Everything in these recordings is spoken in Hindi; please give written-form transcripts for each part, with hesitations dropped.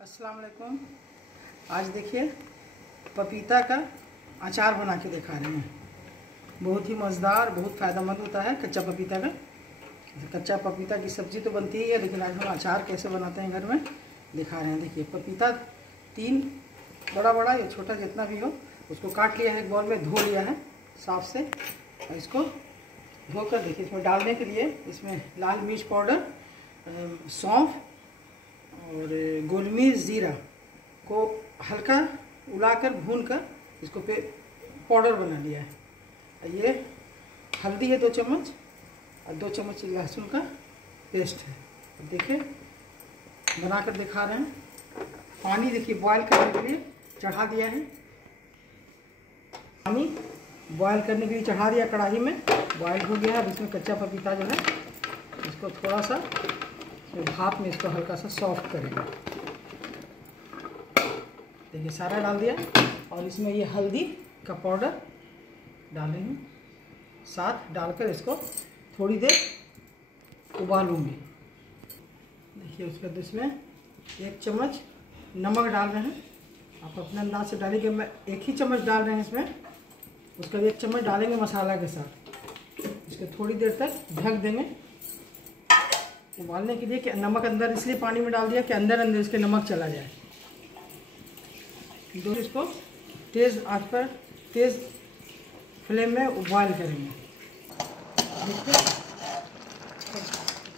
अस्सलाम वालेकुम। आज देखिए पपीता का अचार बना के दिखा रहे हैं। बहुत ही मज़ेदार, बहुत फ़ायदेमंद होता है कच्चा पपीता का। कच्चा पपीता की सब्ज़ी तो बनती ही है, लेकिन आज हम अचार कैसे बनाते हैं घर में दिखा रहे हैं। देखिए पपीता 3 बड़ा बड़ा या छोटा जितना भी हो उसको काट लिया है, एक बॉल में धो लिया है साफ से, और इसको धोकर देखिए इसमें डालने के लिए इसमें लाल मिर्च पाउडर, सौंफ और गोलमिर्च ज़ीरा को हल्का उलाकर भूनकर इसको पाउडर बना लिया है। ये हल्दी है 2 चम्मच और 2 चम्मच लहसुन का पेस्ट है। अब देखिए बनाकर दिखा रहे हैं। पानी देखिए बॉयल करने के लिए चढ़ा दिया है। पानी बॉयल करने के लिए चढ़ा दिया कढ़ाई में, बॉयल हो गया है। अब इसमें कच्चा पपीता जो है इसको थोड़ा सा भाप में इसको हल्का सा सॉफ्ट करेंगे। देखिए सारा डाल दिया और इसमें ये हल्दी का पाउडर डालेंगे, साथ डालकर इसको थोड़ी देर उबालूंगी। देखिए उसके बाद इसमें 1 चम्मच नमक डाल रहे हैं। आप अपने अंदाज से डालिए। मैं 1 ही चम्मच डाल रहे हैं इसमें। उसके बाद 1 चम्मच डालेंगे मसाला के साथ। इसको थोड़ी देर तक ढक देंगे उबालने के लिए कि नमक अंदर, इसलिए पानी में डाल दिया कि अंदर इसके नमक चला जाए। इसको तेज़ आंच पर, तेज़ फ्लेम में उबाल करेंगे।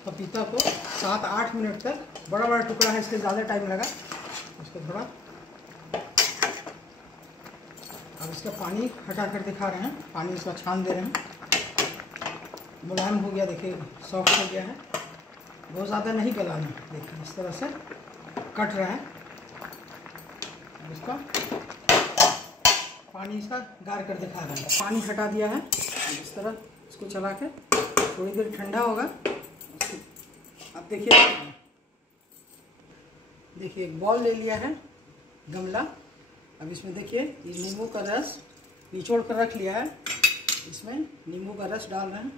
पपीता को 7-8 मिनट तक, बड़ा बड़ा टुकड़ा है इसलिए ज़्यादा टाइम लगा। उसको थोड़ा अब इसका पानी हटा कर दिखा रहे हैं। पानी इसका छान दे रहे हैं। मुलायम हो गया, देखिए सॉफ्ट हो गया है। बहुत ज़्यादा नहीं गलाना, देखिए इस तरह से कट रहा है। इसका पानी इसका गार कर दिखा रहा है। पानी हटा दिया है। इस तरह इसको चला के थोड़ी देर ठंडा होगा। अब देखिए एक बॉल ले लिया है, गमला। अब इसमें देखिए ये नींबू का रस निचोड़ कर रख लिया है। इसमें नींबू का रस डाल रहे हैं।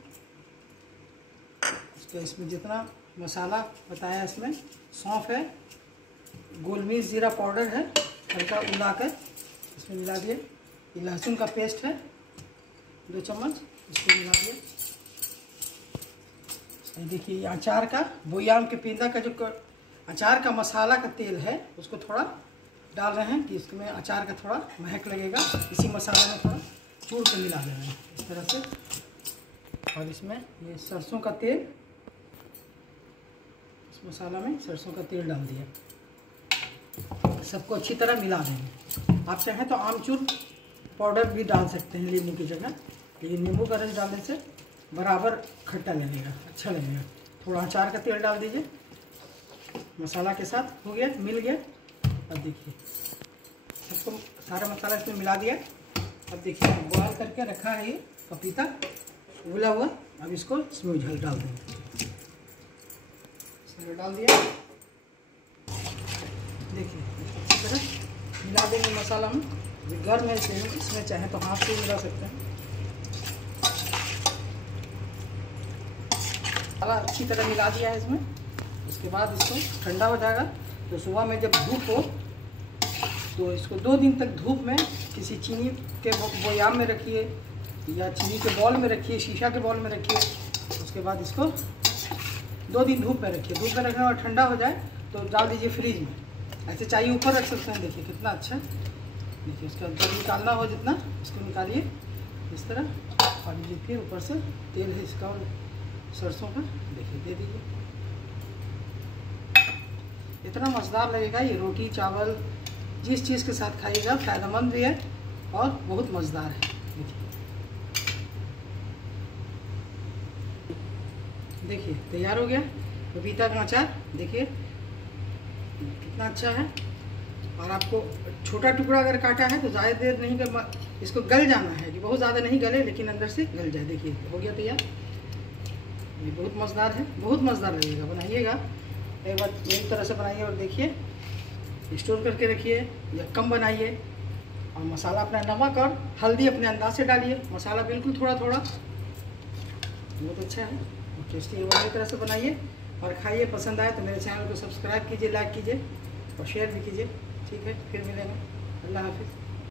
इसमें जितना मसाला बताया, इसमें सौंफ है, गोलमिर्च ज़ीरा पाउडर है, हल्का उलाकर इसमें मिला दिए। ये लहसुन का पेस्ट है 2 चम्मच, इसको मिला दिए। देखिए ये अचार का बोयाम के पेंदा का जो अचार का मसाला का तेल है उसको थोड़ा डाल रहे हैं कि इसमें अचार का थोड़ा महक लगेगा। इसी मसाला में थोड़ा चूर के मिला दे रहे हैं इस तरह से। और इसमें ये सरसों का तेल, इस मसाला में सरसों का तेल डाल दिया। सबको अच्छी तरह मिला देंगे। आप चाहें तो आमचूर पाउडर भी डाल सकते हैं नींबू की जगह, लेकिन नींबू का रस डालने से बराबर खट्टा लगेगा, अच्छा लगेगा। थोड़ा अचार का तेल डाल दीजिए। मसाला के साथ हो गया, मिल गया। अब देखिए सबको सारा मसाला इसमें मिला दिया। अब देखिए बॉयल करके रखा है ये पपीता उबला हुआ। अब इसको इसमें झल डाल देंगे। इसमें डाल दिया। देखिए अच्छी तरह मिला देंगे मसाला में। जो गर्म है इसमें चाहे तो हाथ से मिला सकते हैं। मसाला अच्छी तरह मिला दिया है इसमें। उसके बाद इसको ठंडा हो जाएगा तो सुबह में जब धूप हो तो इसको 2 दिन तक धूप में किसी चीनी के बोयाम में रखिए या चीनी के बॉल में रखिए, शीशा के बॉल में रखिए। उसके बाद इसको 2 दिन धूप में रखिए। धूप में रखने और ठंडा हो जाए तो डाल दीजिए फ्रिज में। ऐसे चाहिए ऊपर रख सकते हैं। देखिए कितना अच्छा। देखिए इसका जब निकालना हो जितना इसको निकालिए इस तरह। और ये फिर ऊपर से तेल है इसका और सरसों का, देखिए दे दीजिए। इतना मज़ेदार लगेगा ये। रोटी चावल जिस चीज़ के साथ खाइएगा, फ़ायदेमंद भी है और बहुत मज़ेदार है। देखिए तैयार हो गया पपीता का अचार। देखिए कितना अच्छा है। और आपको छोटा टुकड़ा अगर काटा है तो ज़्यादा देर नहीं कर, इसको गल जाना है कि बहुत ज़्यादा नहीं गले, लेकिन अंदर से गल जाए। देखिए हो गया तैयार। ये बहुत मज़ेदार है, बहुत मज़ेदार लगेगा। बनाइएगा एक बार मेरी तरह से बनाइए और देखिए। स्टोर करके रखिए या कम बनाइए। और मसाला अपना नमक और हल्दी अपने अंदाज से डालिए। मसाला बिल्कुल थोड़ा थोड़ा, बहुत अच्छा है, टेस्टी है। वही तरह से बनाइए और खाइए। पसंद आए तो मेरे चैनल को सब्सक्राइब कीजिए, लाइक कीजिए। और शेयर भी कीजिए। ठीक है, फिर मिलेंगे। अल्लाह हाफिज़।